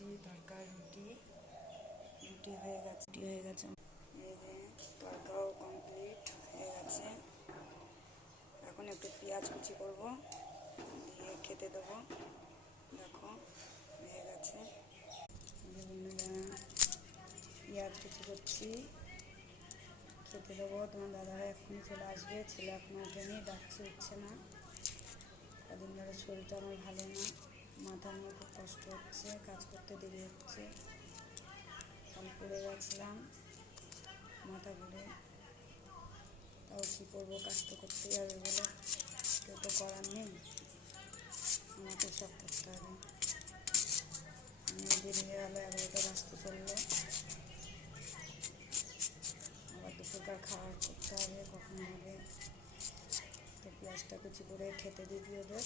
লুচি তড়কা রুটি হয়ে গেছে। এই যে তড়কাও কমপ্লিট হয়ে গেছে। এখন একটু পেঁয়াজ কুচি করবো, দিয়ে খেতে দেবো। দেখো হয়ে গেছে। পেঁয়াজ কুচি করছি, খেতে দেবো। তোমার দাদাভাই এক্ষুনি চলে আসবে, ছেলে এখনো ওঠেনি, ডাকছে উঠছে না। কদিন ধরে শরীরটা আমার ভালো না, মাথা নিয়ে খুব কষ্ট হচ্ছে, কাজ করতে দেরি হচ্ছে। কাল পড়ে গেছিলাম মাথা ঘুরে, তাও কী করবো, কাজ তো করতেই হবে বলে, কেউ তো করার নেই, আমাকে সব করতে হবে। দেরি হয়ে গেলো, 11টা বাজতে চললো। আবার দুপুরকার খাওয়ার করতে হবে, কখন হবে। তো পেঁয়াজটা কুচি করে খেতে দিবি ওদের।